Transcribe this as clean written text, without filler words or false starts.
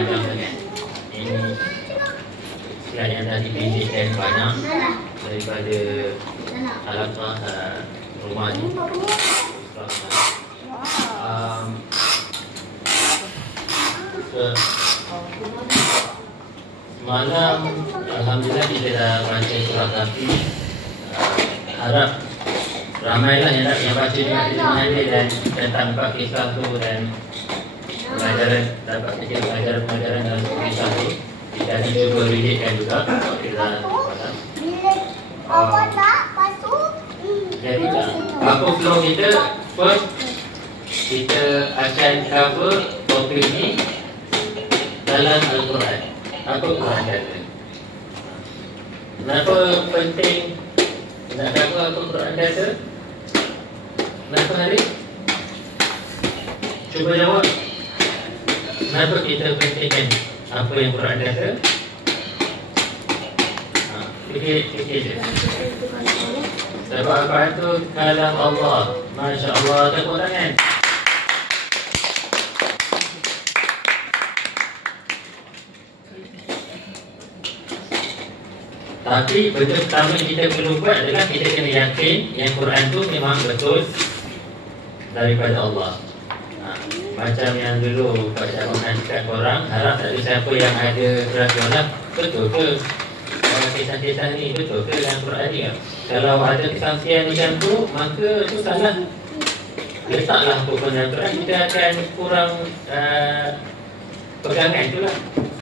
panjang sangat. Ini slide yang dah dipindahkan banyak daripada alaqah rumah ni. Semalam alhamdulillah kita dah baca surah Kahfi. Harap ramailah yang baca dengan ini dan tanpa kisah tu dan pelajaran dapat fikir pelajaran dalam kisah tu. Kita ni cuba relatekan juga kita jadi apa flow kita. First kita akan cover topik ni dalam Al-Quran. Apa Quran kata? Kenapa penting nak cover apa Quran kata? Kenapa hari? Cuba jawab. Kenapa kita pentingkan apa yang Quran kata? Fikir je. Sebab Al-Quran tu kalam Allah. Masya Allah. Tepuk tangan. Tapi benda pertama yang kita perlu buat adalah kita kena yakin yang Quran tu memang betul daripada Allah. Macam yang dulu Pak Syah Rahman cakap korang, harap tak ada siapa yang ada keraguan, betul ke kisah-kisah ni, betul ke dalam Quran ni? Kalau ada kesangsian macam tu, maka tu salah. Letaklah pokok dalam Quran, kita akan kurang pegangan tu lah.